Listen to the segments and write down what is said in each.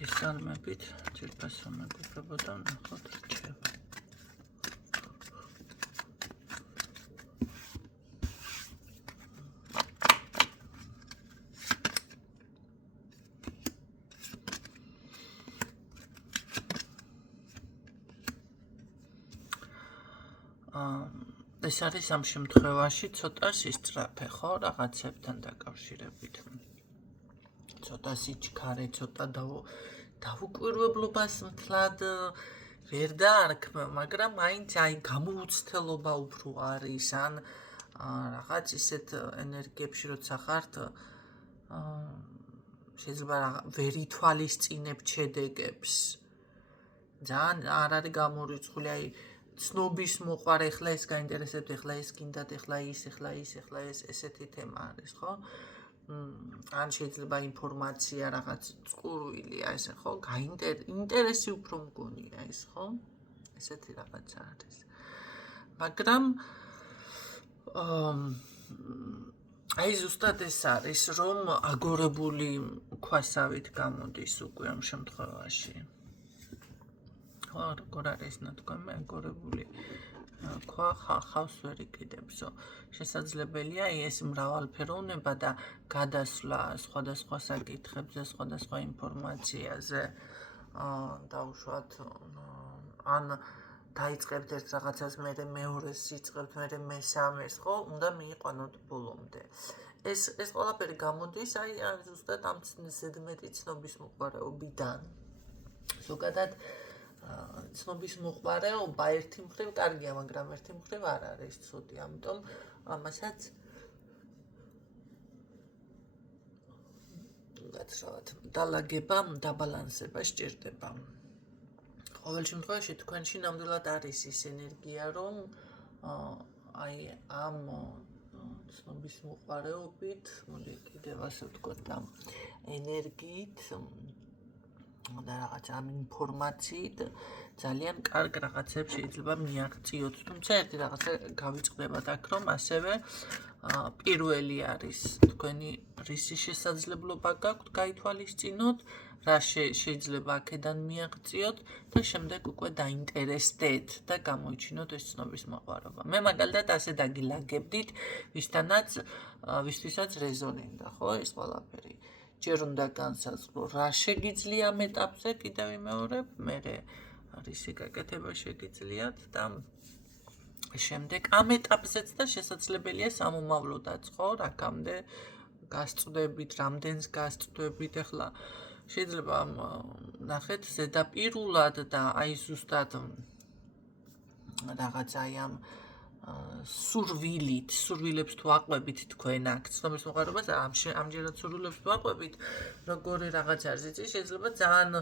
მოგესალმებით, ძირფას რომ მეგობრებოდა, ნახოთ რჩევა. ეს არის ამ შემთხვევაში ცოტა სისწრაფე, ხო, რაღაცებთან დაკავშირებით. ცოტა სიჩქარე, ცოტა დავუკვირვებლობას მთლად ვერ დაარქმევ, მაგრამ მაინც გამოუცდელობა უფრო არის, ან რაღაც ისეთ ენერგიებში როცა ხართ, შეიძლება ვერ ითვალისწინებ შედეგებს. ძალიან არ არის გამორიცხული, ცნობის მოყვარე, ეხლა ეს გაინტერესებთ, ეხლა ეს გინდათ, ეხლა ის, ესეთი თემა არის, ხო? ან შეიძლება ინფორმაცია რაღაც წყურვილია, ესე ხო? ინტერესი უფრო მგონია ეს, ხო? ესეთი რაღაცა არის. მაგრამ აი ზუსტად ეს არის, რომ აგორებული ქვასავით გამოდის უკვე ამ შემთხვევაში. ხო, როგორ არის ნათქვამი, აგორებული ქვა ხავს ვერ იკიდებსო. შესაძლებელია ეს მრავალფეროვნება და გადასვლა სხვადასხვა საკითხებზე, სხვადასხვა ინფორმაციაზე, დაუშვათ, ან დაიწყებთ ერთ რაღაცას, მერე მეორეს იწყებთ, მერე მესამეს, ხო, უნდა მიიყვანოთ ბოლომდე. ეს ყველაფერი გამოდის ზუსტად ამ ზედმეტი ცნობის მოყვარეობიდან. ზოგადად ცნობის მოყვარეობა ერთი მხრივ კარგია, მაგრამ ერთი მხრივ არ არის ცუდი, ამიტომ ამასაც გაცრავად დალაგება, დაბალანსება სჭირდება. ყოველ შემთხვევაში თქვენში ნამდვილად არის ის ენერგია, რომ აი ამ ცნობის მოყვარეობით, მოდი კიდევ ასე ვთქვათ, ამ ენერგიით და რაღაც ამ ინფორმაციით ძალიან კარგ რაღაცებს შეიძლება მიაღწიოთ, თუმცა ერთი რაღაცა გავიწყდებათ აქ, რომ ასევე პირველი არის თქვენი რისი შესაძლებლობა გაქვთ გაითვალისწინოთ, რა შეიძლება აქედან მიაღწიოთ და შემდეგ უკვე დაინტერესდეთ და გამოიჩინოთ ეს ცნობის მოყვარეობა. მე მაგალითად ასე დაგილაგებდით, ვისთვისაც რეზონირდა, ხო, ეს ყველაფერი. ჯერ უნდა განსაზღვრო, რა შეგიძლია ამ ეტაპზე, კიდევ ვიმეორებ, მერე რისი გაკეთება შეგიძლიათ და შემდეგ ამ ეტაპზეც და შესაძლებელია სამომავლოდაც, ხო, რაკამდე გასწვდებით, რამდენს გასწვდებით, ახლა შეიძლება ნახეთ ზედაპირულად და აი ზუსტად რაღაც აი ამ სურვილებს თუ აყვებით თქვენ აქ ცნობის მოყვარეობას, ამჯერად სურვილებს თუ აყვებით, როგორი რაღაც არის, იცი, შეიძლება ძალიან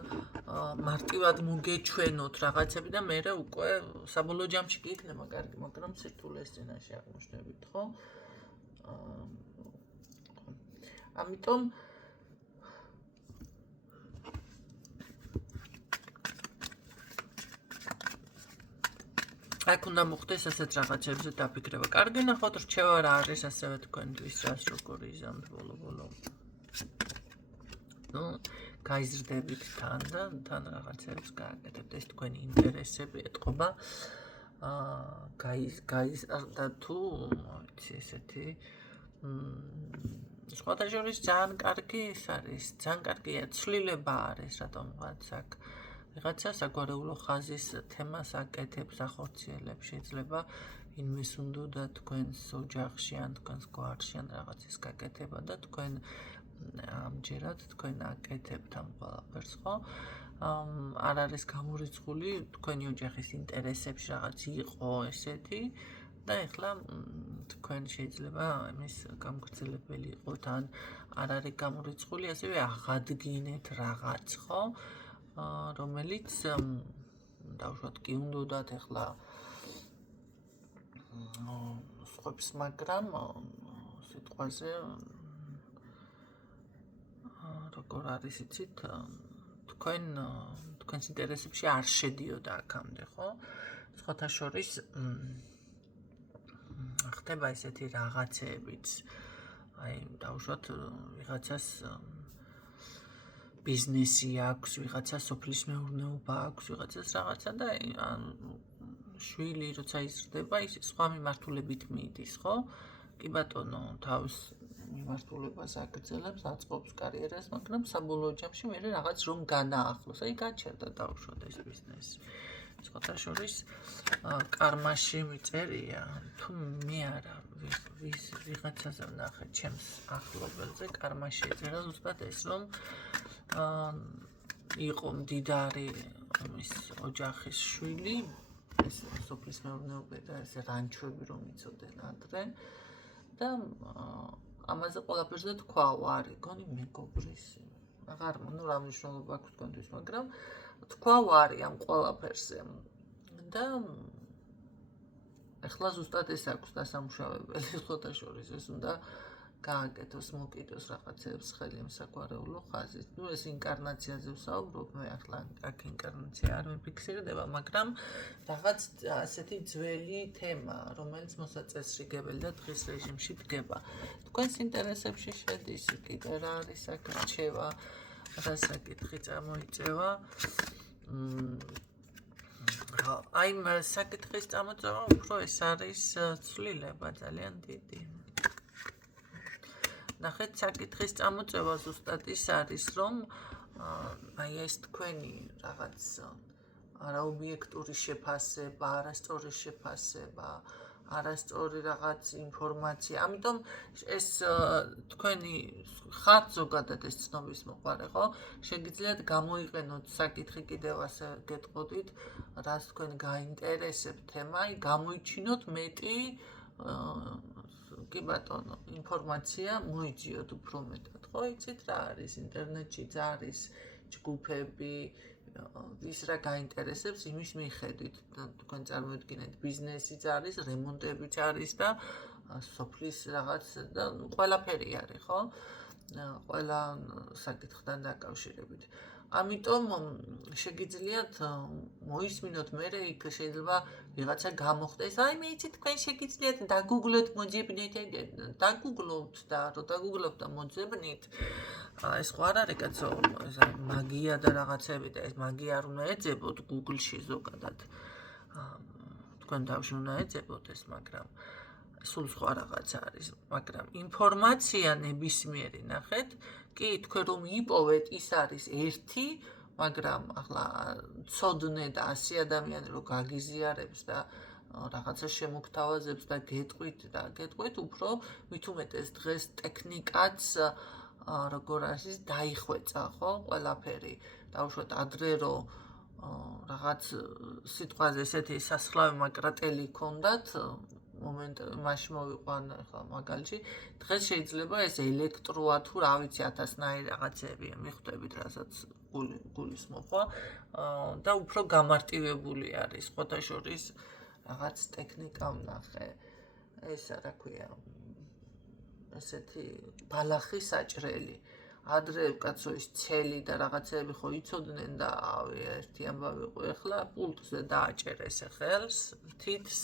მარტივად მოგეჩვენოთ რაღაცები და მერე უკვე საბოლოო ჯამში კი იქნება კარგი, მაგრამ სირთულეს წინაშე აღმოჩნდებით, ხო? ამიტომ აქ უნდა მოხდეს ასეთ რაღაცებზე დაფიქრება. კარგი, ნახოთ რჩევა რა არის ასევე თქვენთვის, რას როგორ იზამთ ბოლო. გაიზრდებით თან და თან რაღაცებს გააკეთებთ. ეს თქვენი ინტერესები ეთყობა. გაიზარდა თუ, ვიცი, ესეთი სხვათა შორის ძალიან კარგი ის არის, ძალიან კარგია, ცვლილება არის, რატომღაც აქ ვიღაცა საგვარეულო ხაზის თემას აკეთებს, ახორციელებს, შეიძლება ვინმეს უნდა თქვენს ოჯახში ან თქვენს გვარში ან რაღაცის გაკეთება და თქვენ ამჯერად თქვენ აკეთებთ ამ ყველაფერს, ხო? არ არის გამორიცხული თქვენი ოჯახის ინტერესებში რაღაც იყო ესეთი და ეხლა თქვენ შეიძლება ამის გამგრძელებელი იყოთ ან არ არის გამორიცხული, ასევე აღადგინეთ რაღაც, ხო? რომელიც დავუშვათ კი უნდათ ეხლა სხვებს, მაგრამ სიტყვაზე როგორ არის იცით, თქვენს ინტერესებში არ შედიოდა აქამდე, ხო? სხვათა შორის ხდება ესეთი რაღაცეებიც, აი დავუშვათ ვიღაცას ბიზნესი აქვს, ვიღაცა სოფლის მეურნეობა აქვს, ვიღაცას რაღაცა და შვილი როცა იზრდება, ის სხვა მიმართულებით მიდის, ხო? კი ბატონო, თავის მიმართულებას აგრძელებს, აწყობს კარიერას, მაგრამ საბოლოო ჯამში მე რაღაც რომ განაახლოს, აი გაჩერდა დავუშვათ ეს ბიზნესი. სხვათა შორის კარმაში მიწერია, თუ მე არა ვიღაცაზე ვნახე ჩემს ახლობელზე კარმაში ეწერა ზუსტად ეს რომ იყო მდიდარი ის ოჯახის შვილი, ეს სოფლის მეურნეობა და ეს რანჩოები რომ იცოდნენ ადრე და ამაზე ყველაფერზე თქვა ვარი, გონი მეგობრის. აღარ ნუ რა მნიშვნელობა აქვს თქვენთვის, მაგრამ თქვა ვარი ამ ყველაფერზე. და ეხლა ზუსტად ეს აქვს დასამუშავებელი სხვათა შორის, ეს უნდა გააკეთოს, მოკიდოს რაღაცებს ხელი მსაგვარეულო ხაზით. ნუ ეს ინკარნაციაზე ვსაუბრობ, მე ახლა აქ ინკარნაცია არ მიფიქსირდება, მაგრამ რაღაც ასეთი ძველი თემა, რომელიც მოსაწესრიგებელი და დღის რეჟიმში დგება. თქვენს ინტერესებში შედის კიდე რა არის აქ რჩევა, რა საკითხი წარმოიწევა. აი საკითხის წამოწევა უფრო ეს არის ცვლილება ძალიან დიდი. ნახეთ, საკითხის წამოწევა ზუსტად ის არის, რომ აი ეს თქვენი რაღაც არაობიექტური შეფასება, არასწორი შეფასება, არასწორი რაღაც ინფორმაცია. ამიტომ ეს თქვენი ხართ ზოგადად ეს ცნობის მოყარე, ხო? შეგიძლიათ გამოიყენოთ საკითხი კიდევ ასე გეტყოდით, რაც თქვენ გაინტერესებთ თემა, გამოიჩინოთ მეტი კი ბატონო, ინფორმაცია მოიძიოთ უფრო მეტად, ხო? იცით რა არის ინტერნეტშიც არის ჯგუფები, ვის რა გაინტერესებს იმის მიხედვით. თქვენ წარმოიდგინეთ, ბიზნესიც არის, რემონტებიც არის და სოფლის რაღაც და ყველაფერი არის, ხო? ყველა საკითხთან დაკავშირებით. ამიტომ შეგიძლიათ მოისმინოთ მერე იქ შეიძლება ვიღაცა გამოხდეს. აი მე იცით თქვენ შეგიძლიათ დაგუგლოთ, მოძებნით, დაგუგლოთ და რო დაგუგლოთ და მოძებნით. ეს ხო არ არის კაცო, მაგია და რაღაცები და ეს მაგია არ უნდა ეძებოთ Google-ში ზოგადად. თქვენ თავში უნდა ეძებოთ ეს, მაგრამ სულ სხვა რაღაც არის, მაგრამ ინფორმაცია ნებისმიერი ნახეთ, კი თქვენ რომ იპოვეთ ის არის ერთი, მაგრამ ახლა ცოდნე და 100 ადამიანი რო გაგიზიარებს და რაღაცა შემოგთავაზებს და გეტყვით უფრო მით უმეტეს დღეს ტექნიკაც როგორ არის დაიხვეწა, ხო, ყველაფერი. დავუშვათ ადრე რო რაღაც სიტყვაზე ესეთი სასხლავი მაკრატელი ქონდათ, მაშინ მოვიყვან ახლა მაგალითში, დღეს შეიძლება ეს ელექტროა თუ რა ვიცი 1000-ნაირი რაღაცებია, მიხვდებით რასაც გულისხმობ, ხო? და უფრო გამარტივებული არის, სხვათა შორის რაღაც ტექნიკა ვნახე. ეს რა ქვია, ესეთი ბალახი საჭრელი. ადრე კაცო ის ცელი და რაღაცები ხო იცოდნენ და ერთი ამბავი იყო, ეხლა პულტზე დააჭერეს ხელს, თითს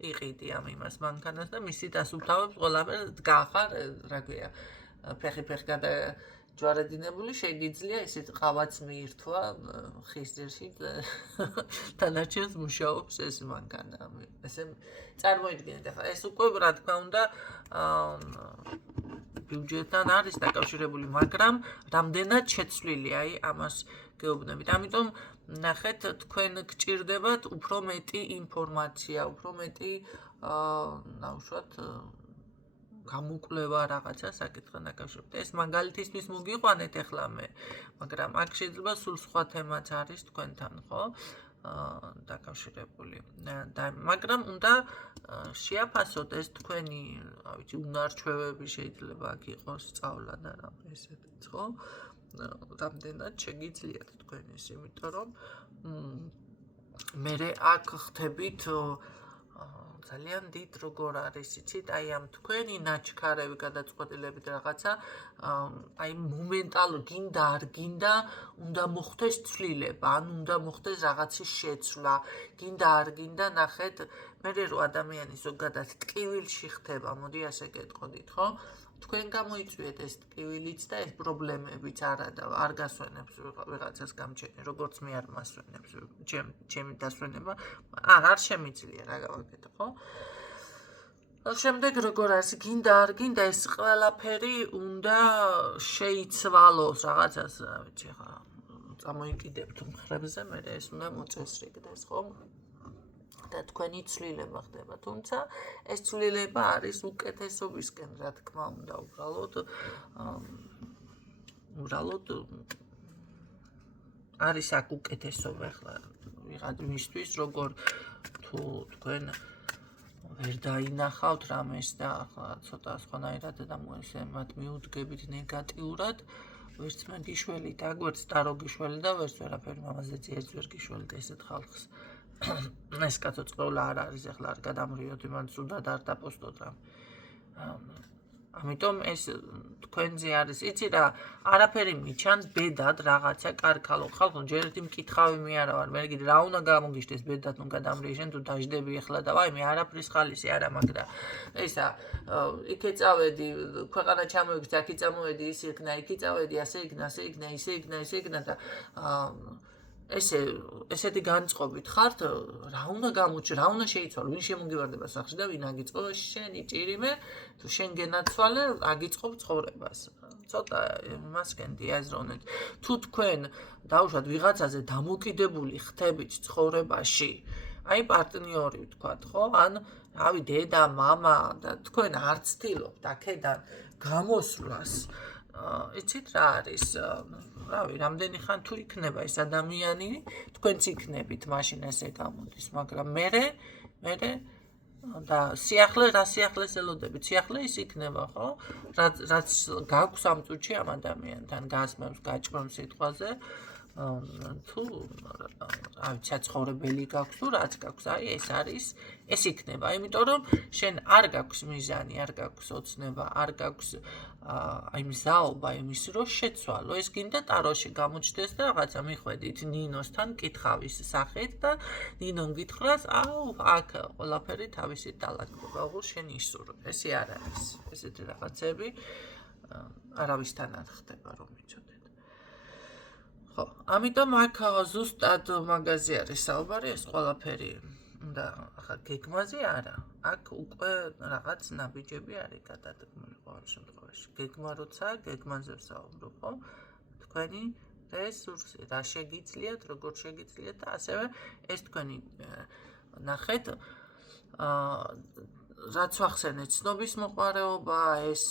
იყიდი ამ იმას მანქანას და მისი დასუფთავებს ყველაფერს დგახარ, რა ქვია, ფეხი გადაჯვარედინებული, შეგიძლია ისეთ ყავაც მიირთვა ხის ძირში დანარჩენს მუშაობს ეს მანქანა. ესე წარმოიდგინეთ, ახლა ეს უკვე რა თქმა უნდა ბიუჯეტთან არის დაკავშირებული, მაგრამ რამდენად შეცვლილი, აი ამას გეუბნებით. ამიტომ ნახეთ, თქვენ გჭირდებათ უფრო მეტი ინფორმაცია, უფრო მეტი ნაუშვათ გამოკვლევა რაღაცა საკითხთან დაკავშირებით. ეს მაგალითისთვის მოგიყვანეთ ახლა მე, მაგრამ აქ შეიძლება სულ სხვა თემაც არის თქვენთან, ხო? დაკავშირებული. მაგრამ უნდა შეაფასოთ ეს თქვენი, რა ვიცი, უნარჩვევები შეიძლება აქ იყოს სწავლა და რა ესეთიც, ხო? რამდენად შეგიძლიათ თქვენ ეს, იმიტომ რომ მე აქ ხდებით ძალიან დიდ როგორ არის, იცით, აი ამ თქვენი ნაჩქარევი გადაწყვეტილებით რაღაცა, აი მომენტალ გინდა არ გინდა, უნდა მოხდეს ცვლილება, ან უნდა მოხდეს რაღაცის შეცვლა, გინდა არ გინდა, ნახეთ, მე რო ადამიანი ზოგადად ტკივილში ხდება, მოდი ასე გეტყოდით, ხო? თქვენ გამოიწვიეთ ეს ტკივილიც და ეს პრობლემებიც არ გასვენებს ვიღაცას გამჩენი, როგორც მე არ მასვენებს ჩემი დასვენება, არ შემიძლია რა გავაკეთო, ხო? შემდეგ როგორ არის, გინდა არ გინდა ეს ყველაფერი უნდა შეიცვალოს რაღაცას, რა ვიცი ხა, წამოიკიდებთ მხრებზე, მე ეს უნდა მოწესრიგდეს, ხო? და თქვენი ცვლილება ხდება, თუმცა ეს ცვლილება არის უკეთესობისკენ, რა თქმა უნდა, უბრალოდ არის აქ უკეთესობა ახლა ვიღაცისთვის, როგორ თუ თქვენ ვერ დაინახავთ რამეს და ახლა ცოტა სხვანაირად და მათ მიუდგებით ნეგატიურად, ვერც მე გიშველით, აგვერც ტარო გიშველი და ვერც ვერაფერი მამაზეც ერთ ვერ გიშველით ესეთ ხალხს. ეს კაცო წყევლა არ არის, ახლა არ გადამრიოთ, იმან სუდად არ დაპოსტოთ რამ. ამიტომ ეს თქვენზე არის, იცი რა, არაფერი მიჩანს ბედად რაღაცა კარგ ხალხო, ჯერ ერთი მკითხავი მე არა ვარ, მე კიდე რა უნდა გამოგიშდეს ბედად ნუ გადამრიე შენ თუ დაждები ახლა და ვაიმე არაფრის ხალისი არა მაქვს და ესა იქე წავედი, ქვეყანა ჩამოიგდე, აქ წამოვედი, ის იქნა, იქ წავედი, ასე იქნა, ისე იქნა და ესეთი განწყობით ხართ, რა უნდა გამოჩი, რა უნდა შეიცვალო, ვინ შემოგივარდება სახში და ვინ აგიწყო შენი ჭირიმე, თუ შენ გენაცვალე, აგიწყობ ცხოვრებას. ცოტა მასკენ დიაზრონეთ. თუ თქვენ დაუშვათ ვიღაცაზე დამოკიდებული ხდებით ცხოვრებაში, აი პარტნიორი ვთქვათ, ხო? ან რავი, დედა, მამა და თქვენ არ ცდილობთ აქედან გამოსვლას. იცით რა არის? რავი, რამდენი ხან თუ იქნება ეს ადამიანი, თქვენც იქნებით, მაშინ ესე გამოდის, მაგრამ მე და რა სიახლეს ელოდებით, სიახლე ის იქნება, ხო? რაც გაქვს ამ წუთში ამ ადამიანთან, გასმევს, გაჭრომს სიტყვაზე, თუ საცხოვრებელი გაქვს თუ რაც გაქვს, აი ეს იქნება, იმიტომ რომ შენ არ გაქვს მიზანი, არ გაქვს ოცნება, არ გაქვს აი მზაობა იმის რომ შეცვალო, ეს გინდა ტაროში გამოჩნდეს და რაღაცა მიხვედით ნინოსთან კითხავის სახით და ნინომ გითხრას, აქ ყველაფერი თავისით დალაგდება, უღუ შენ ისურვებ, ესე არ არის, ესეთი რაღაცები არავისთან არ ხდება რომ იცოდეთ. ხო, ამიტომ აქ ზუსტად მაგაზე არის საუბარი, ეს ყველაფერი და ახლა გეგმაზე არა, აქ უკვე რაღაც ნაბიჯები არის გადადგმული ყოველ შემთხვევაში. გეგმა როცა გეგმაზე ვსაუბრობ, ხო? თქვენი რესურსი, რა შეგიძლიათ, როგორ შეგიძლიათ და ასევე ეს თქვენი ნახეთ, რაც ვახსენეთ, ცნობის მოყვარეობა, ეს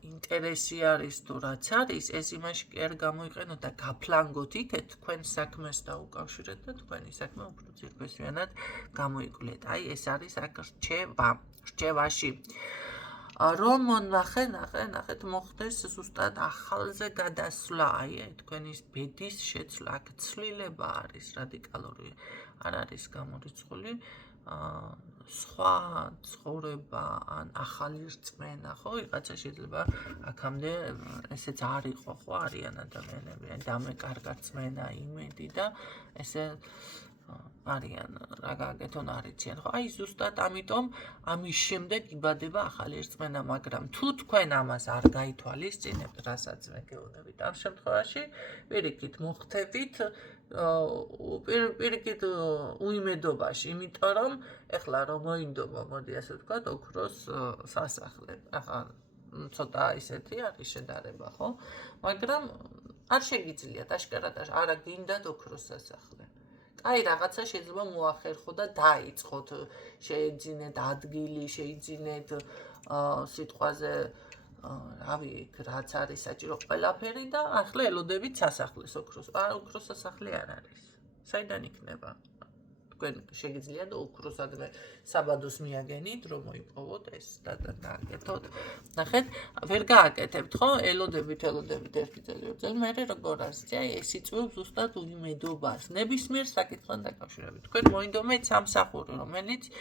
ინტერესი არის თუ რაც არის, ეს იმაში კი არ გამოიყენოთ და გაფლანგოთ იქეთ, თქვენ საქმეს დაუკავშირეთ და თქვენი საქმე უფრო ძირფესვიანად გამოიკვლიეთ. აი ეს არის აქ რჩევაში. რომ ნახეთ მოხდეს ზუსტად ახალზე გადასვლა, აი თქვენი ბედის შეცვლა, აქ ცვლილება არის რადიკალური, არ არის გამორიცხული. სხვა ცხოვრება ან ახალი რწმენა, ხო, ვიღაცა შეიძლება აქამდე ესეც არ იყო, ხო, არიან ადამიანები, დამეკარგა რწმენა, იმედი და ესე არიან, რა გააკეთონ არ იციან, ხო, აი ზუსტად ამიტომ ამის შემდეგ იბადება ახალი რწმენა, მაგრამ თუ თქვენ ამას არ გაითვალისწინებთ, რასაც მე გეუბნებით ამ შემთხვევაში, პირიქით მოხდებით პირიქით უიმედობაში, იმიტომ რომ ეხლა რომ მოინდომა, მოდი ასე ვთქვათ, ოქროს სასახლე. ახლა ცოტა ისეთი არის შედარება, ხო? მაგრამ არ შეგიძლიათ აშკარად არა გინდათ ოქროს სასახლე. აი რაღაცა შეიძლება მოახერხო და დაიწყოთ, შეიძინეთ ადგილი, შეიძინეთ სიტყვაზე რავი, რაც არის საჭირო ყველაფერი და ახლა ელოდებით სასახლეს ოქროს. ოქროს სასახლე არ არის. საიდან იქნება? თქვენ შეგიძლიათ ოქროსადმე საბადოს მიაგენით, რომ მოიპოვოთ ეს და გააკეთოთ. ნახეთ, ვერ გააკეთებთ, ხო? ელოდებით ერთი წელი, ორ წელი, მერე როგორ არის? აი ეს იწვევს ზუსტად უიმედობას. ნებისმიერ საკითხთან დაკავშირებით. თქვენ მოინდომეთ სამსახური, რომელიც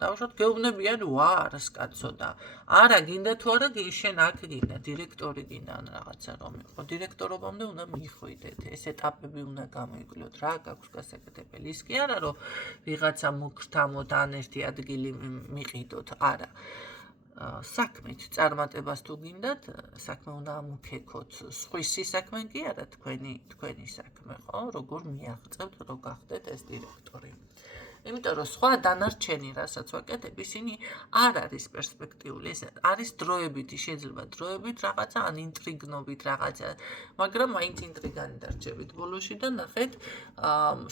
დავუშვათ გეუბნებიან ვარს კაცო და არა გინდა თუ არა შენ აქ გინდა დირექტორი გინდა ან რაღაცა რომ იყო დირექტორობამდე უნდა მიხვიდეთ ეს ეტაპები უნდა გამოიკვლიოთ რა გაქვს გასაკეთებელი ის კი არა რომ ვიღაცა მოგრთამოთ ან ერთი ადგილი მიყიდოთ არა საქმით წარმატებას თუ გინდათ, საქმე უნდა ამოქეკოთ. სხვისი საქმე კი არა, თქვენი საქმე, ხო? როგორ მიაღწევთ, რო გახდეთ ეს დირექტორი. იმიტომ რომ სხვა დანარჩენი, რასაც ვაკეთებ, ისინი არ არის პერსპექტიული. ეს არის დროებითი, შეიძლება დროებით რაღაცა ან ინტრიგნობით რაღაცა, მაგრამ მაინც ინტრიგანი დარჩებით ბოლოში და ნახეთ,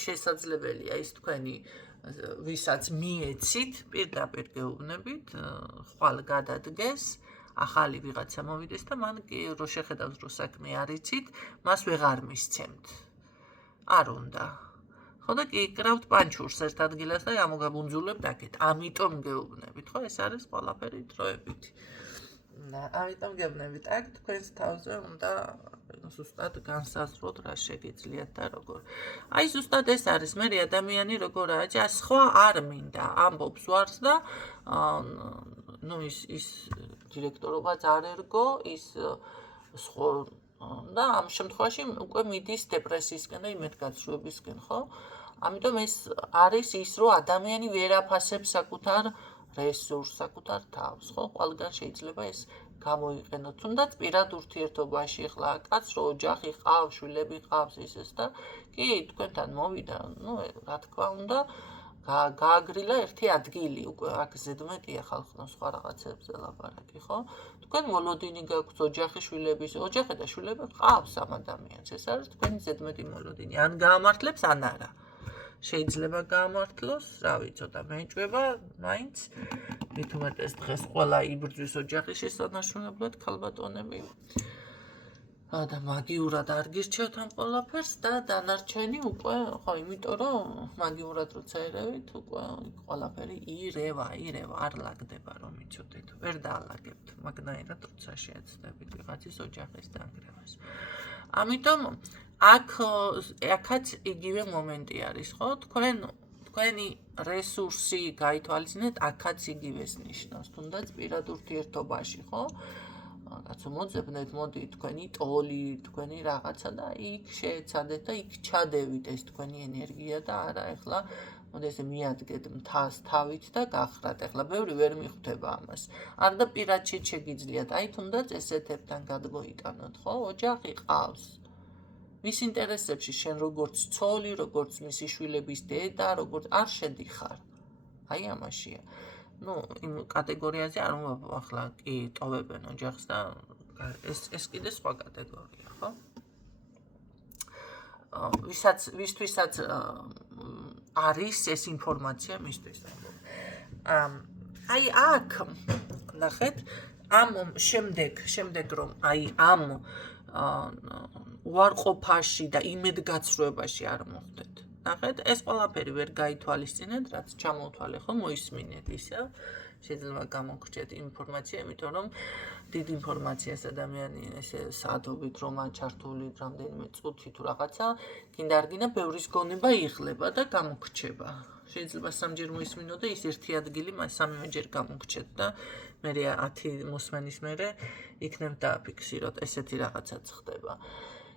შესაძლებელია ის თქვენი ვისაც მიეცით, პირდაპირ გეუბნებით, ხვალ გადადგეს, ახალი ვიღაცა მოვიდეს და მან კი რო შეხედავს, რომ საქმე არ იცით, მას ვეღარ მისცემთ. არ უნდა. ხო და კი კრავთ პანჩურს ერთ ადგილას და ამოგაბუნძულებთ აქეთ. ამიტომ გეუბნებით, ხო, ეს არის ყველაფერი დროებითი. ამიტომ გეუბნებით, აქ თქვენს თავზე უნდა ზუსტად განსაზღვროთ, რა შეგიძლიათ და როგორ. აი ზუსტად ეს არის, მე ადამიანი როგორაა, სხვა არ მინდა, ამბობს ვარს და ის დირექტორობაც არ ერგო, ის სხვა და ამ შემთხვევაში უკვე მიდის დეპრესიისკენ და იმედგაცრუებისკენ, ხო? ამიტომ ეს არის ის, რომ ადამიანი ვერ აფასებს საკუთარ რესურსს, საკუთარ თავს, ხო? ყველგან შეიძლება ეს გამოიყენოთ, თუნდაც პირად ურთიერთობაში, ხლა კაცს რო ოჯახი ყავს, შვილები ყავს ისეს და კი თქვენთან მოვიდა, რა თქმა უნდა, გააგრილა ერთი ადგილი, უკვე აქ ზედმეტია ხალხთან სხვა რაღაცებზე ლაპარაკი, ხო? თქვენ მოლოდინი გაქვთ ოჯახი, შვილების, ოჯახი და შვილები ყავს ამ ადამიანს, ეს არის თქვენი ზედმეტი მოლოდინი, ან გაამართლებს, ან არა. შეიძლება გაამართლოს, რავი, ცოტა მეჭვება, მაინც მით უმეტეს დღეს ყველა იბრძვის ოჯახის შესანარჩუნებლად ქალბატონები. და მაგიურად არ გირჩევთ ამ ყველაფერს და დანარჩენი უკვე, ხო, იმიტომ რომ მაგიურად როცა ერევით, უკვე ყველაფერი ირევა, არ ლაგდება რომ იცოდეთ, ვერ დაალაგებთ, მაგნაირად როცა შეეცდებით ვიღაცის ოჯახის დანგრევას. ამიტომ აქაც იგივე მომენტი არის, ხო? თქვენი რესურსი გაითვალისწინეთ, აქაც იგივეს ნიშნავს, თუნდაც პირად ურთიერთობაში, ხო? კაცო მოძებნეთ, მოდი თქვენი ტოლი, თქვენი რაღაცა და იქ შეეცადეთ და იქ ჩადევით ეს თქვენი ენერგია და არა ეხლა მოდი ესე მიადგეთ მთას თავით და გახრათ. ეხლა ბევრი ვერ მიხვდება ამას. არ და პირადში შეგიძლიათ, აი თუნდაც ესეთებთან გადმოიტანოთ, ხო? ოჯახი ყავს. მის ინტერესებში შენ როგორც ცოლი, როგორც მისი შვილების დედა, როგორც არ შედიხარ. აი ამაშია. იმ კატეგორიაზე არ უნდა ახლა კი ტოვებენ ოჯახს და ეს კიდე სხვა კატეგორია, ხო? ვისთვისაც არის ეს ინფორმაცია მისთვის. აი აქ ნახეთ, ამ შემდეგ რომ აი ამ უარყოფაში და იმედგაცრუებაში არ მოხდეთ. ნახეთ, ეს ყველაფერი ვერ გაითვალისწინეთ, რაც ჩამოვთვალე, ხო, მოისმინეთ ისევ. შეიძლება გამოგრჩეთ ინფორმაცია, იმიტომ რომ დიდ ინფორმაციას ადამიანი ესე საათობით რომ ჩართული რამდენიმე წუთი თუ რაღაცა, გინდა არ გინდა ბევრის გონება იღლება და გამოგრჩება. შეიძლება სამჯერ მოისმინო და ის ერთი ადგილი სამივეჯერ გამოგრჩეთ და მე 10 მოსმენის მერე იქნებ დააფიქსიროთ, ესეთი რაღაცაც ხდება.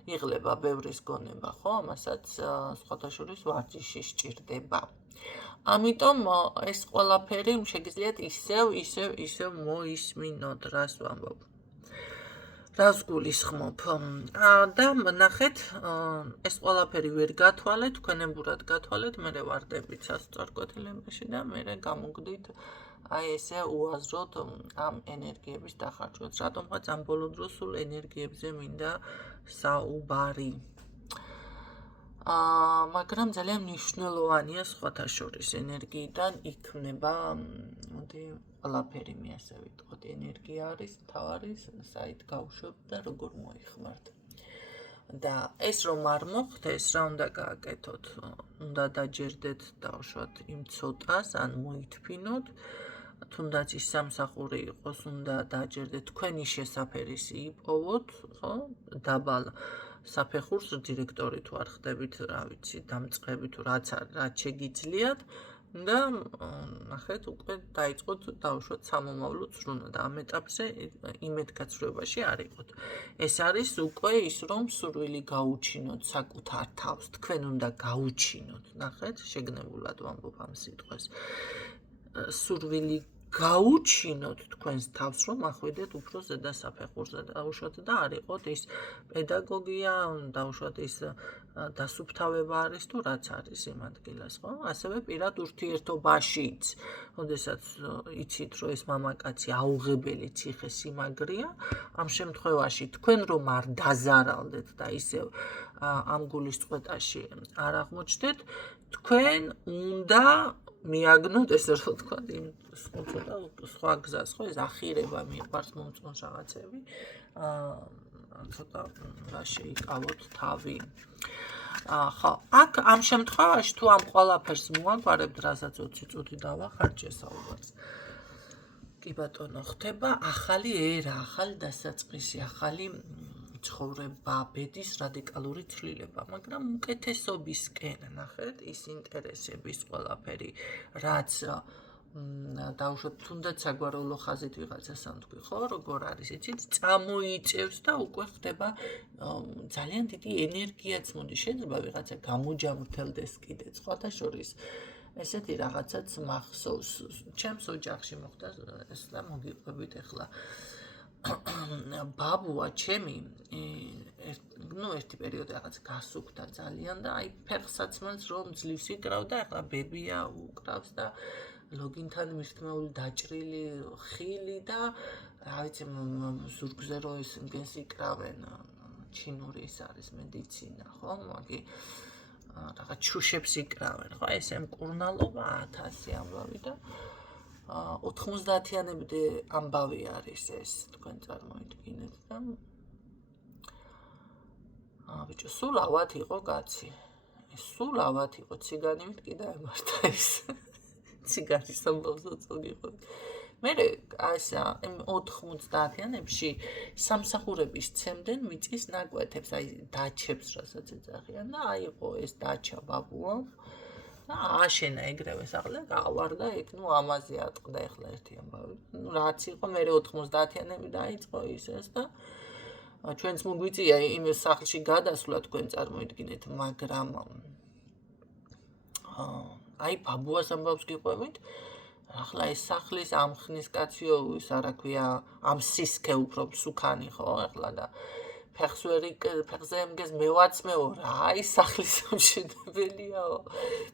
იღლება ბევრის გონება, ხო? ამასაც სხვათა შორის ვარჯიში სჭირდება. ამიტომ ეს ყველაფერი შეგიძლიათ ისევ მოისმინოთ, რას ვამბობ. რას გულისხმობ. და ნახეთ, ეს ყველაფერი ვერ გათვალეთ, თქვენებურად გათვალეთ, მერე ვარდებით სასწორკვეთილებაში და მერე გამოგდით აი ესე უაზროდ ამ ენერგიების დახარჯვას. რატომღაც ამ ბოლო დროს სულ ენერგიებზე მინდა საუბარი. მაგრამ ძალიან მნიშვნელოვანია სხვათა შორის ენერგიიდან იქნება, მოდი ყველაფერი მე ასე ვიტყოდ, ენერგია არის მთავარი, საით გავუშვებთ და როგორ მოიხმართ. და ეს რომ არ მოხდეს, რა უნდა გააკეთოთ? უნდა დაჯერდეთ დავუშვათ იმ ცოტას, ან მოითფინოთ, თუნდაც ის სამსახური იყოს, უნდა დაჯერდეთ თქვენი შესაფერისი იპოვოთ, ხო? დაბალ საფეხურს დირექტორი თუ არ ხდებით, რა ვიცი, დამწყები თუ რაც შეგიძლიათ და ნახეთ, უკვე დაიწყოთ დავუშვათ სამომავლო ცრუნა და ამ ეტაპზე იმედგაცრუებაში არ იყოთ. ეს არის უკვე ის, რომ სურვილი გაუჩინოთ საკუთარ თავს, თქვენ უნდა გაუჩინოთ, ნახეთ, შეგნებულად ვამბობ ამ სიტყვას. სურვილი გაუჩინოთ თქვენს თავს, რომ ახვიდეთ უფრო ზედა საფეხურზე და უშუალოდ და არ იყოთ ის პედაგოგია, უშუალოდ ის დასუფთავება არის თუ რაც არის იმ ადგილას, ხო? ასევე პირად ურთიერთობაშიც, როდესაც იცით, რომ ეს მამაკაცი აუღებელი ციხე-სიმაგრეა, ამ შემთხვევაში თქვენ რომ არ დაზარალდეთ და ისევ ამ გულისწყეტაში არ აღმოჩნდეთ, თქვენ უნდა მიაგნოთ ესე რომ თქვა იმ სხვა გზას, ხო, ეს ახირება მიყვარს მომწონს რაღაცები, ცოტა რა შეიკავოთ თავი. ხო, აქ ამ შემთხვევაში თუ ამ ყველაფერს მოაგვარებთ, რასაც 20 წუთი დავახარჯე საუბარს. კი ბატონო, ხდება ახალი ერა, ახალი დასაწყისი, ახალი ცხოვრება, ბედის რადიკალური ცვლილება, მაგრამ უკეთესობისკენ, ნახეთ, ის ინტერესების ყველაფერი, რაც დაუშვათ თუნდაც საგვარეულო ხაზით ვიღაცას ამ თქვი, ხო, როგორ არის, იცით, წამოიწევს და უკვე ხდება ძალიან დიდი ენერგიაც მოდის, შეიძლება ვიღაცა გამოჯამრთელდეს კიდე, სხვათა შორის ესეთი რაღაცაც მახსოვს, ჩემს ოჯახში მოხდა ეს და მოგიყვებით ახლა ბაბუა ჩემი ერთი პერიოდი რაღაც გასუქდა ძალიან და აი ფეხსაცმელს რომ ძლივს იკრავდა, ახლა ბებია უკრავს და ლოგინთან მირთმეული დაჭრილი ხილი და რა ვიცი ზურგზე რო ის გენს იკრავენ ჩინური ის არის მედიცინა, ხო? მაგი რაღაც ჩუშებს იკრავენ, ხო? ესე მკურნალობა 1000 ამბავი და 90-იანებამდე ამბავი არის ეს, თქვენ წარმოიდგინეთ და ბიჭო, სულ ავად იყო კაცი. სულ ავად იყო, ციგანივით კი დაემართა ეს. ციგანის ამბავზე წოგიყო. მე ასა 90-იანებში სამსახურების ცემდნენ მიწის ნაკვეთებს, აი დაჩებს, რასაც ეძახიან და აიყო ეს დაჩა ბაბუა. აშენა ეგრევე სახლი და გავარდა იქ, ამაზე ატყდა ახლა ერთი ამბავი. რაც იყო, მე 90-იანები დაიწყო ის და ჩვენც მოგვიწია იმ სახლში გადასვლა, თქვენ წარმოიდგინეთ, მაგრამ აი ბაბუას ამბავს გიყვებით, ახლა ეს სახლის ამ ხნის კაციო ის არა ქვია, ამ სისქე უფრო სუქანი ხო, ახლა და ფეხზე ემგეს მევაცმეო რა, აი სახლის სამშენებელიაო.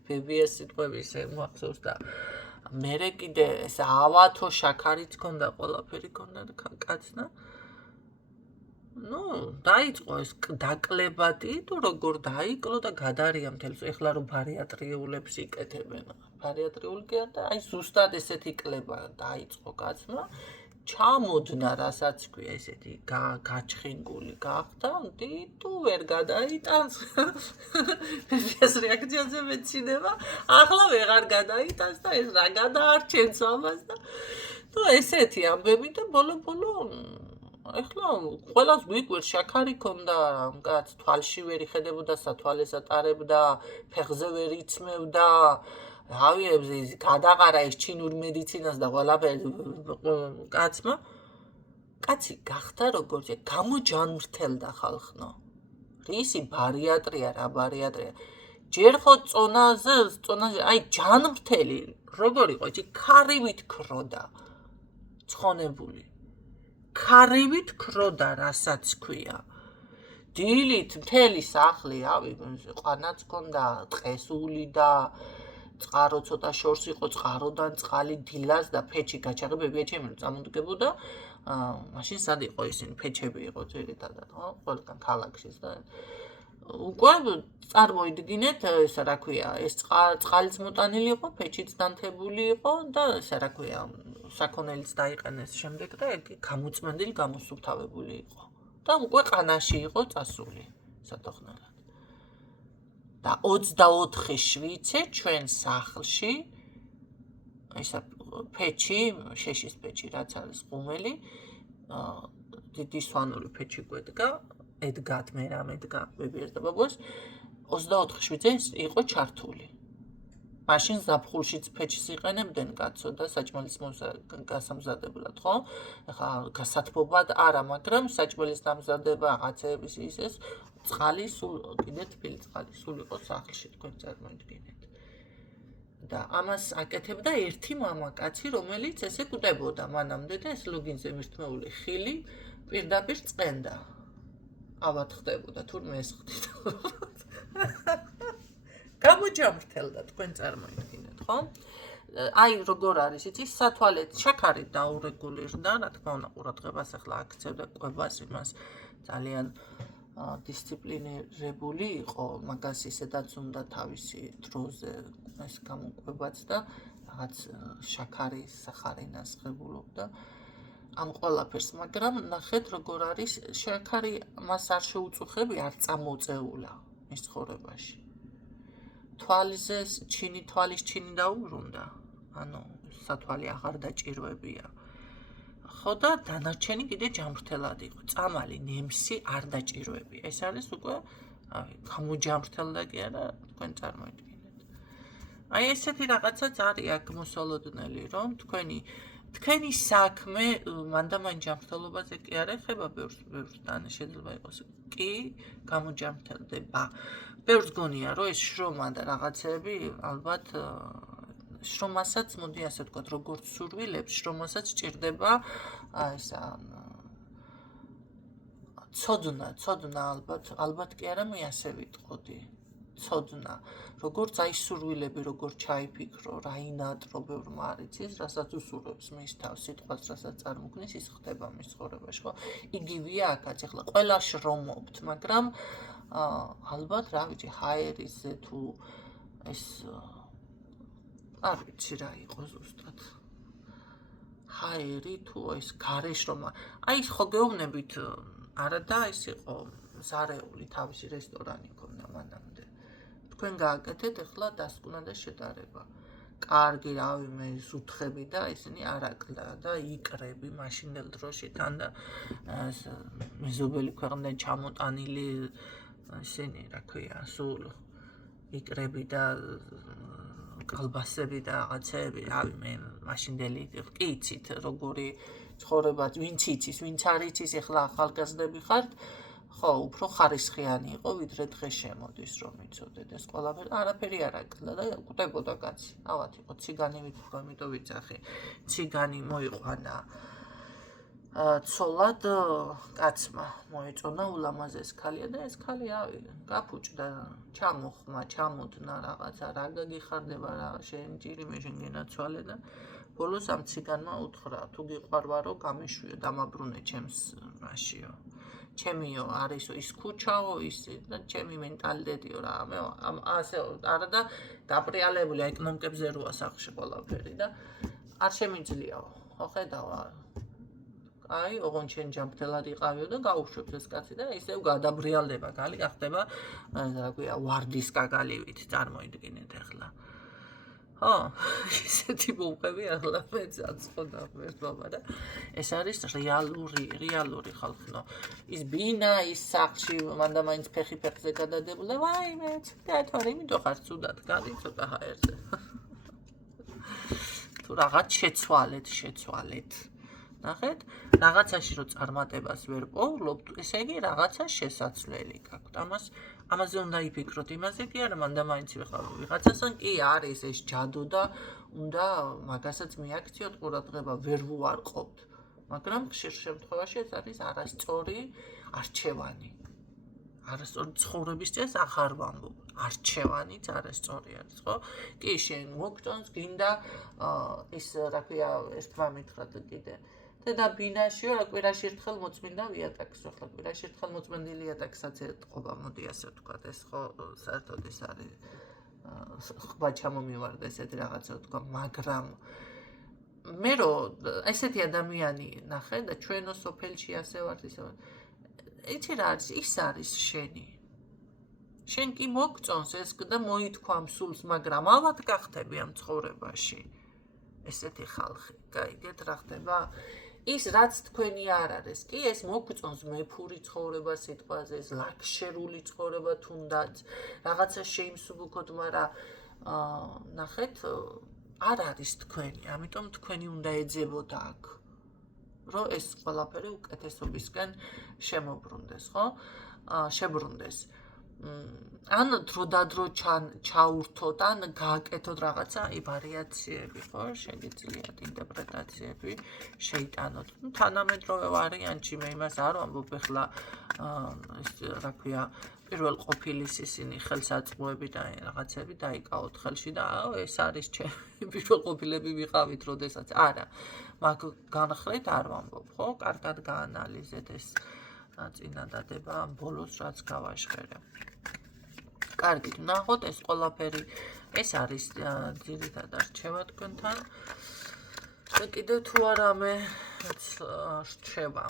ბებიას სიტყვები ისე მოახსოვს და მერე კიდე ეს ავათო შაქარიც ქონდა, ყველაფერი ქონდა და კაცნა. დაიწყო ეს დაკლებადი, თუ როგორ დაიკლო და გადარია მთელს. ეხლა რომ ბარიატრიულებს იკეთებენ. ბარიატრიული კი არა და აი ზუსტად ესეთი კლება დაიწყო კაცმა. ჩამოდნა, რასაც ქვია ესეთი გაჩხინგული გახდა, თუ ვერ გადაიტანს. ეს რეაქციაზე მეცინება, ახლა ვეღარ გადაიტანს და ეს რა გადაარჩენს ამას და ესეთი ამბები და ბოლო ეხლა ყველას გვიკვირს შაქარი ქონდა ამ კაც თვალში ვერ იხედებოდა სათვალეს ატარებდა ფეხზე ვერ იცმევდა რავიებზე ის გადაყარა ეს ჩინურ მედიცინას და ყველაფერი კაცმა კაცი გახდა როგორც გამოჯანმრთელდა ხალხნო რისი ბარიატრია რა ბარიატრია ჯერ ხო წონაზე აი ჯანმრთელი როგორ იყო იცი ქარივით ქროდა ცხონებული ქარივით ქროდა, რასაც ქვია. დილით მთელი სახლი, რავი, ყვანაც ქონდა, ტყესული და წყარო ცოტა შორს იყო, წყაროდან წყალი დილას და ფეჩი გაჩაღებებია ჩემი რომ წამოდგებოდა. მაშინ სად იყო ისინი, ფეჩები იყო ძირითადად, ხო? ყველგან ქალაქშიც და უკვე წარმოიდგინეთ, ესა რა ქვია, ეს წყალიც მოტანილი იყო, ფეჩიც დანთებული იყო და ესა რა ქვია, საქონელიც დაიყენეს შემდეგ და გამოწმენდილი გამოსუფთავებული იყო და უკვე ყანაში იყო წასული სათოხნელად და 24 შვიცე ჩვენ სახლში ესა ფეჩი შეშის ფეჩი რაც არის ყუმელი დიდი სვანური ფეჩი გვედგა ედგათ მე რამ ედგა ბებიას და ბაბუას 24 შვიცე იყო ჩართული მაშინ ზაფხულშიც ფეჩს იყენებდნენ კაცო და საჭმელის გასამზადებლად, ხო? ეხლა გასათბობად არა, მაგრამ საჭმელის დამზადება რაღაცეების ის წყალი სულ კიდე თბილი წყალი სულ იყო სახლში თქვენ წარმოიდგინეთ. და ამას აკეთებდა ერთი მამაკაცი, რომელიც ესე კვდებოდა მანამდე და ეს ლოგინზე მირთმეული ხილი პირდაპირ წენდა. ავად ხდებოდა, თურმე ეს ხდით. გამოჯამრთელდა თქვენ წარმოიდგინეთ, ხო? აი როგორ არის იცი სათვალეთ შაქარი დაურეგულირდა, რა თქმა უნდა ყურადღებას ახლა აქცევდა კვებას იმას ძალიან დისციპლინირებული იყო, მაგას ისედაც უნდა თავისი დროზე ეს გამოკვებაც და რაღაც შაქარის სახარინას ღებულობდა ამ ყველაფერს, მაგრამ ნახეთ როგორ არის შაქარი მას არ შეუწუხები, არ წამოწეულა მის ცხოვრებაში. თვალის ჩინი დაუბრუნდა, ანუ სათვალე აღარ დაჭირვებია. ხო და დანარჩენი კიდე ჯამრთელად იყო. წამალი, ნემსი არ დაჭირვებია. ეს არის უკვე გამოჯამრთელდა კი არა, თქვენ წარმოიდგინეთ. აი ესეთი რაღაცაც არის აქ მოსალოდნელი, რომ თქვენი საქმე მანდამან ჯამრთელობაზე კი არ ეხება ბევრს და შეიძლება იყოს კი გამოჯამრთელდება. ბევრს გონია რომ ეს შრომა და რაღაცები ალბათ შრომასაც მოდი ასე ვთქვათ როგორც სურვილებს შრომასაც ჭირდება ესა ცოდნა ალბათ კი არა მე ასე ვიტყოდი ცოდნა როგორც აი სურვილები როგორ ჩაიფიქრო რა ინატრო ბევრმა არ იცის რასაც უსურვებს მის თავს სიტყვას რასაც წარმოქმნის ის ხდება მის ცხოვრებაში ხო იგივეა აქაც ახლა ყველა შრომობთ მაგრამ ალბათ რა ვიცი ჰაერიზე თუ ეს არ ვიცი რა იყო ზუსტად ჰაერი თუ ეს გარეშრომა აი ხო გეუბნებით არა და ის იყო ზარეული თავისი რესტორანი ქონდა მანამდე თქვენ გააკეთეთ ახლა დასკვნა და შედარება კარგი რავი მე ზუთხები და ისინი არაკლა და იკრები მაშინდელ დროში თან და მეზობელი ქვეყნიდან ჩამოტანილი ისინი რა ქვია სულ იკრები და კალბასები და რაღაცები რავი მე მაშინდელი კი იცით როგორი ცხოვრება ვინც იცის ვინც არ იცის ახლა ახალგაზრდები ხართ ხო უფრო ხარისხიანი იყო ვიდრე დღეს შემოდის რომ იცოდეთ ეს ყველაფერი არაფერი არ აკლა და კვდებოდა კაცი ავად იყო ციგანი ვიტყვა ამიტომ ვიცახი ციგანი მოიყვანა ცოლად კაცმა მოეწონა ულამაზეს ქალია და ეს ქალი რავი გაფუჭდა ჩამოხმა ჩამოდნა რაღაცა რა გაგიხარდება რა შენ ჭირი მე შენ გენაცვალე და ბოლოს ამ ციგანმა უთხრა თუ გიყვარვარო გამიშვიო დამაბრუნე ჩემს მაშიო ჩემიო არის ის ქუჩაო ის და ჩემი მენტალიტეტიო რა მე ასე არა და დაპრიალებული ეკონომიკებზე როა სახში ყველაფერი და არ შემიძლიაო ხო ხედავ აი ოღონ შენ ჯამრთელად იყავიო და გაუშვებს ეს კაცი და ისევ გადაბრიალდება გალი გახდება რა ქვია ვარდის კაკალივით წარმოიდგინეთ ახლა ხო ისეთი მომყევი ახლა მეც აწყდა ეს ბაბა და ეს არის რეალური ხალხნო ის ბინა ის სახში მანდამაინც ფეხზე გადადებულა ვაი მეც და თორე იმიტომ ხარ ცუდად გალი ცოტა ჰაერზე თუ რაღაც შეცვალეთ ნახეთ რაღაცაში რო წარმატებას ვერ პოვლობთ ესე იგი რაღაცა შესაძლებელი გაქვთ ამაზე უნდა იფიქროთ იმაზე კი არა მანდამაინც ვიღაცასთან კი არის ეს ჯადო და უნდა მაგასაც მიაქციოთ ყურადღება ვერ ვუარყოფთ მაგრამ ხშირ შემთხვევაში ეს არის არასწორი არჩევანი არასწორი ცხოვრების წესს აღარ ვამბობ არჩევანიც არასწორი არის ხო კი შენ მოგწონს გინდა ის რა ქვია ერთმა მითხრათ კიდე და ბინაშიო რა კვირაში ერთხელ მოწმინდა ვიატაკს ახლა კვირაში ერთხელ მოწმენდილი იატაკსაც ეთყობა მოდი ასე ვთქვათ ეს ხო საერთოდ ის არის ხბა ჩამომივარდა ესეთი რაღაცა ვთქვა მაგრამ მე რო ესეთი ადამიანი ნახე და ჩვენო სოფელში ასე ვართ ისე იცი რა არის ის არის შენ კი მოგწონს ეს და მოითქვამ სულს მაგრამ ალბათ გახდები ამ ცხოვრებაში ესეთი ხალხი გაიგეთ რა ხდება ის რაც თქვენი არ არის კი ეს მოგწონს მეფური ცხოვრება სიტყვაზე ეს ლაქშერული ცხოვრება თუნდაც რაღაცა შეიმსუბუქოთ მაგრამ ნახეთ არ არის თქვენი ამიტომ თქვენი უნდა ეძებოთ აქ რომ ეს ყველაფერი უკეთესობისკენ შემოbrunდეს ხო შებრუნდეს ან დროდადრო ჩაურთოთ, ან გააკეთოთ რაღაცა, აი ვარიაციები, ხო, შეგიძლიათ ინტერპრეტაციები შეიტანოთ. თანამედროვე ვარიანტში მე იმას არ ვამბობ, ეხლა ეს რა ქვია, პირველ ყოფილის ისინი ხელსაწყოები და რაღაცები დაიკავოთ ხელში და ეს არის ჩემი პირველ ყოფილები ვიყავით, როდესაც არა, მაგ განხრით არ ვამბობ, ხო, კარგად გაანალიზეთ ეს წინადადება ბოლოს რაც გავაშხერე. კარგით, ნახოთ ეს ყველაფერი, ეს არის ძირითად რჩევა თქვენთან. და კიდევ თუ არამე რჩევა.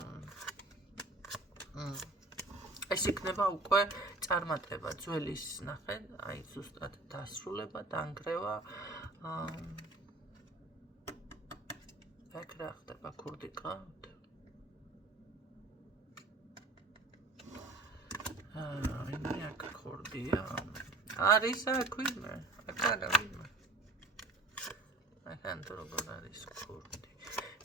ეს იქნება უკვე წარმატება, ძველის ნახე, აი ზუსტად დასრულება, დანგრევა. აქ რა ხდება, ქურდი ყავთ? ვინმე აქ ქურდია? არის აქ ვინმე? აქ არა ვინმე? აქ თუ როგორ არის ქურდი?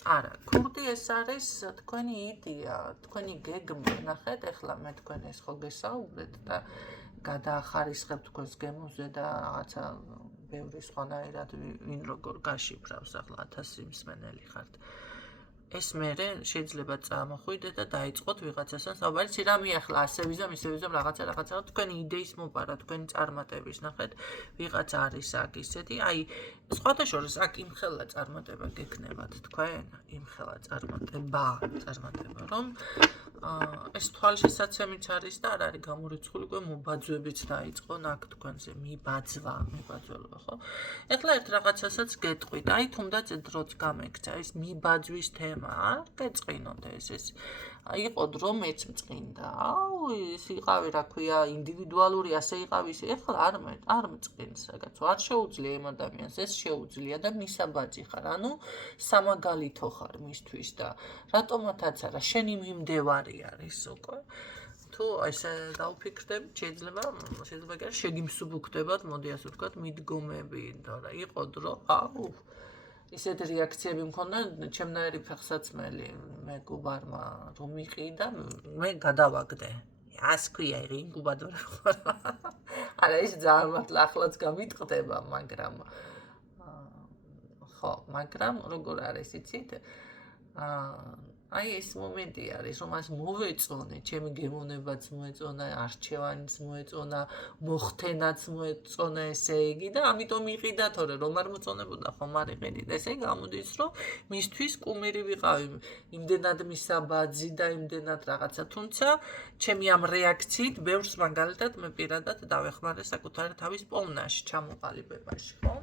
არა, ქურდი ეს არის თქვენი იდეა, თქვენი გეგმა, ნახეთ, ეხლა მე თქვენ ეს ხო გესაუბრეთ და გადაახარისხებთ თქვენს გემოზე და რაღაცა ბევრი სხვანაირად ვინ როგორ გაშიფრავს, ახლა 1000 მსმენელი ხართ. ეს მერე შეიძლება წამოხვიდეთ და დაიწყოთ ვიღაცასთან საუბარი, ცირა მიახლა ასე ვიზამ, ისე ვიზამ, რაღაცა თქვენი იდეის მოპარა, თქვენი წარმატების, ნახეთ, ვიღაც არის აქ ისეთი, აი, სხვათა შორის აქ იმხელა წარმატება გექნებათ თქვენ, იმხელა წარმატება, რომ ეს თვალშესაცემიც არის და არ არის გამორიცხული, უკვე მობაძვებიც დაიწყო ნაკ თქვენზე, მიბაძველობა, ხო? ეხლა ერთ რაღაცასაც გეტყვით, აი თუნდაც დროც გამექცა ეს მიბაძვის თემა, არ გეწყინოთ ეს იყო დრო მეც მწყინდა. ის იყავი, რა ქვია, ინდივიდუალური ასე იყავი, ეხლა არ მწყინს, რაგაც არ შეუძლია იმ ადამიანს, ეს შეუძლია და მისაბაძი ხარ, ანუ სამაგალითო ხარ მისთვის და რატომათაც არა, შენი მიმდევარი არის უკვე. თუ ესე დაუფიქრდებით, შეიძლება კი შეგიმსუბუქდებათ, მოდი ასე ვთქვათ, მიდგომები, და იყო დრო, ისეთ რეაქციები მქონდა, ჩემნაირი ფეხსაცმელი მეგობარმა რომ იყიდა, მე გადავაგდე. ას ქვია, ინკუბატორი ხარ. არა, ეს ძალიან მართლა ახლაც გამიტყდება, მაგრამ როგორ არის, იცით? აი ეს მომენტი არის, რომ მას მოვეწონე, ჩემი გემოვნებაც მოეწონა, არჩევანიც მოეწონა, მოხთენაც მოეწონა, ესე იგი და ამიტომ იყიდა, თორე რომ არ მოწონებოდა, ხომ არ იყიდით. ესე გამოდის, რომ მისთვის კუმირი ვიყავი, იმდენად მისაბაძი და იმდენად რაღაცა, თუმცა ჩემი ამ რეაქციით ბევრს მაგალითად მე პირადად დავეხმარე საკუთარი თავის პოვნაში, ჩამოყალიბებაში, ხო?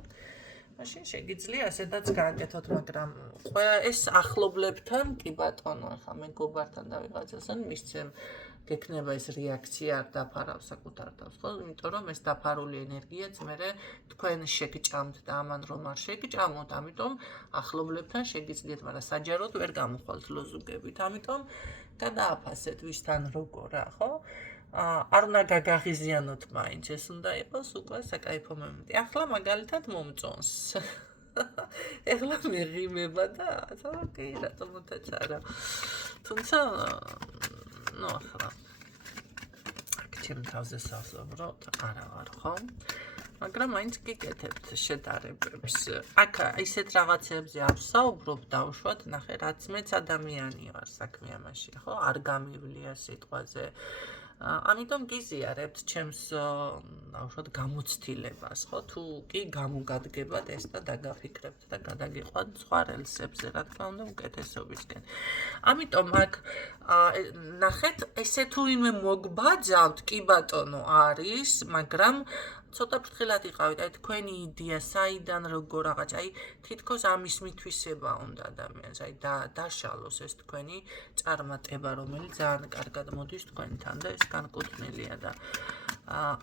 მაშინ შეგიძლია ასეთაც გააკეთოთ, მაგრამ ეს ახლობლებთან, კი ბატონო, ახლა მეგობართან და ვიღაცასთან მისცემ გექნება ეს რეაქცია არ დაფარავს საკუთარ თავს, ხო? იმიტომ რომ ეს დაფარული ენერგიაც მერე თქვენ შეგჭამთ და ამან რომ არ შეგჭამოთ, ამიტომ ახლობლებთან შეგიძლიათ, მაგრამ საჯაროდ ვერ გამოხვალთ ლოზუნგებით, ამიტომ გადააფასეთ ვისთან როგორ რა, ხო? არ უნდა გაგაღიზიანოთ მაინც, ეს უნდა იყოს უკვე საკაიფო მომენტი. ახლა მაგალითად მომწონს. ეხლა მეღიმება და კი, რატომაც არა. თუმცა, ახლა აქ ჩემ თავზე სასწაუბროთ, არა ვარ, ხო? მაგრამ მაინც გიკეთებთ შედარებებს. აქ ისეთ რაღაცებზე არ ვსაუბრობ, დავუშვათ, ნახე, რაც მეც ადამიანი ვარ საქმე ამაში, ხო? არ გამივლია სიტყვაზე. ამიტომ გიზიარებთ ჩემს დავუშვათ გამოცდილებას, ხო? თუ კი გამოგადგებათ ეს და დაგაფიქრებთ და გადაგიყვანთ სხვა რელსებზე, რა თქმა უნდა, უკეთესობისკენ. ამიტომ აქ ნახეთ, ესე თუ ვინმე მოგბაძავთ, კი ბატონო არის, მაგრამ ცოტა ფრთხილად იყავით, აი თქვენი იდეა, საიდან როგორ რაღაც, აი თითქოს ამის მითვისება უნდა ადამიანს, აი დაშალოს ეს თქვენი წარმატება, რომელიც ძალიან კარგად მოდის თქვენთან და ეს განკუთვნილია და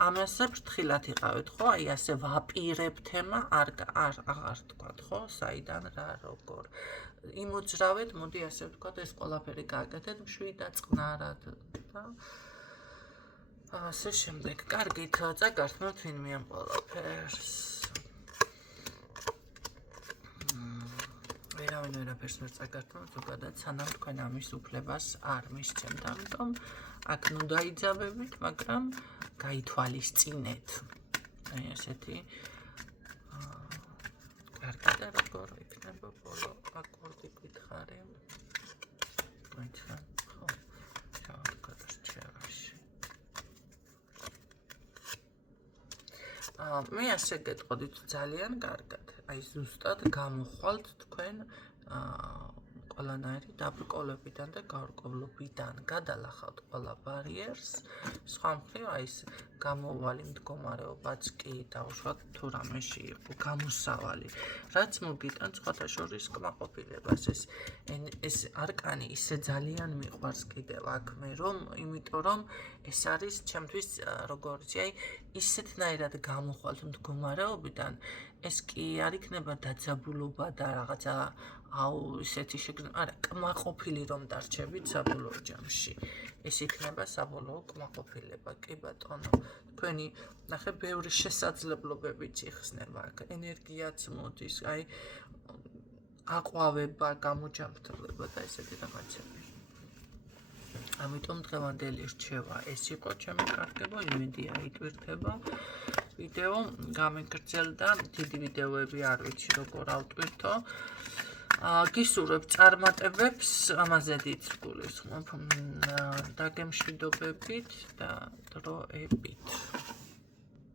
ამასე ფრთხილად იყავით, ხო? აი ასე ვაპირებ თემა აღარ თქვათ, ხო? საიდან რა როგორ. იმოძრავეთ, მოდი ასე ვთქვათ, ეს ყველაფერი გააკეთეთ მშვიდ და წყნარად და ასე შემდეგ. კარგით, წაგართმევთ ვინმე ამ ყველაფერს. ვერავინ ვერაფერს ვერ წაგართმევთ, ზოგადად სანამ თქვენ ამის უფლებას არ მისცემთ, ამიტომ აქ ნუ დაიძაბებით, მაგრამ გაითვალისწინეთ. აი ესეთი კარგი და როგორ იქნება ბოლო აკორდი გითხარი. მოიცა, ხო. ჩავაგდოს ჩერაში. მე ასე გეტყოდით ძალიან კარგად. აი ზუსტად გამოხვალთ თქვენ ყველანაირი დაბრკოლებიდან და გარკვევლობიდან გადალახავთ ყველა ბარიერს. სხვა მხრივ აი ეს გამოვალი მდგომარეობაც კი დაუშვათ თუ რამეში იყო გამოსავალი, რაც მოგიტანს სხვათა შორის კმაყოფილებას. ეს არკანი ისე ძალიან მიყვარს კიდევ აქ მე რომ, იმიტომ რომ ეს არის ჩემთვის როგორც აი ისეთნაირად გამოხვალთ მდგომარეობიდან, ეს კი არ იქნება დაძაბულობა და რაღაცა ისეთი არა, კმაყოფილი რომ დარჩებით საბოლოო ჯამში. ეს იქნება საბოლოო კმაყოფილება, კი ბატონო. თქვენი ნახე ბევრი შესაძლებლობებიც იხსნება აქ, ენერგიაც მოდის, აი აყვავება, გამოჯანმრთელება და ესეთი რაღაცები. ამიტომ დღევანდელი რჩევა ეს იყო ჩემი კარგებო, იმედია იტვირთება. ვიდეო გამეგრძელდა, დიდი ვიდეოები არ ვიცი როგორ ავტვირთო. გისურვებ წარმატებებს, ამაზე დიდ გულისხმობ. დაგემშვიდობებით და დროებით.